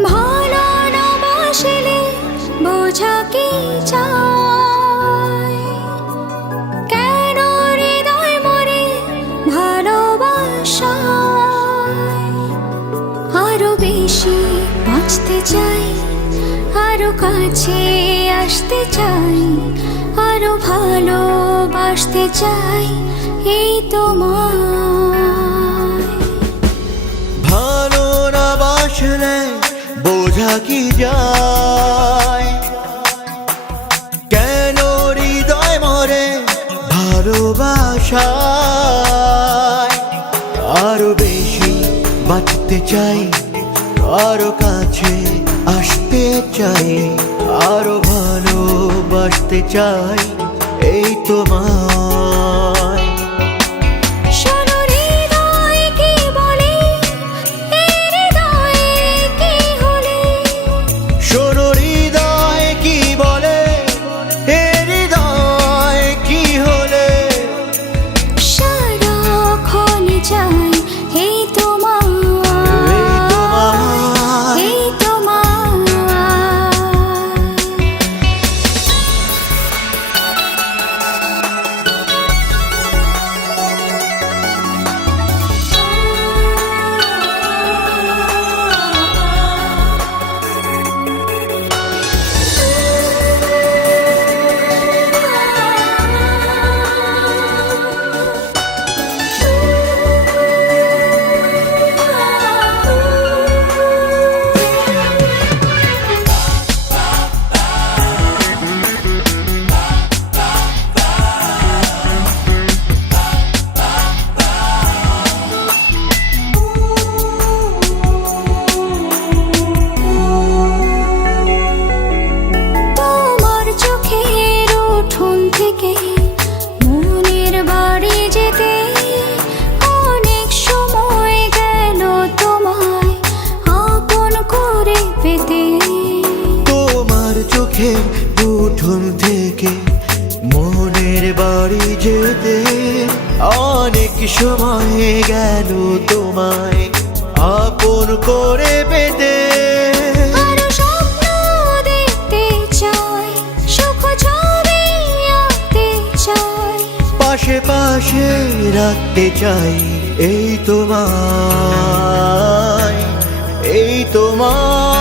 ভালো না বাসলে বোঝা কি চায়, কেন হৃদয় মরে ভালোবাসায়। আরো বেশি বাঁচতে চাই, আরো কাছে আসতে চাই, আরো ভালোবাসতে চাই এই তোমায়। ভালো না বাসলে বোঝা কি যায়, কেন হৃদয় মরে ভালোবাসায়। আরো বেশি বাঁচতে চাই, আরো কাছে আসতে চাই, আরো ভালোবাসতে চাই এই তোমায়। শোনো হৃদয় কি বলে, এই হৃদয়ে কি হলে। শোনো হৃদয় কি বলে, এ হৃদয় কি হলে। সারাক্ষণ চাই এই তোমায়, এই তোমায়। তোমার চোখের উঠোন থেকে মনের বাড়ি যেতে অনেক সময় গেল তোমায় আপন করে পেতে। তোমার চোখে উঠোন থেকে মনের বাড়ি যেতে অনেক সময় গেল তোমায় আপন করে পেতে। আরো স্বপ্ন দেখতে চাই, সুখ ছবি আঁকতে চাই, পাশে পাশে রাখতে চাই এই তোমায়, এই তোমায়।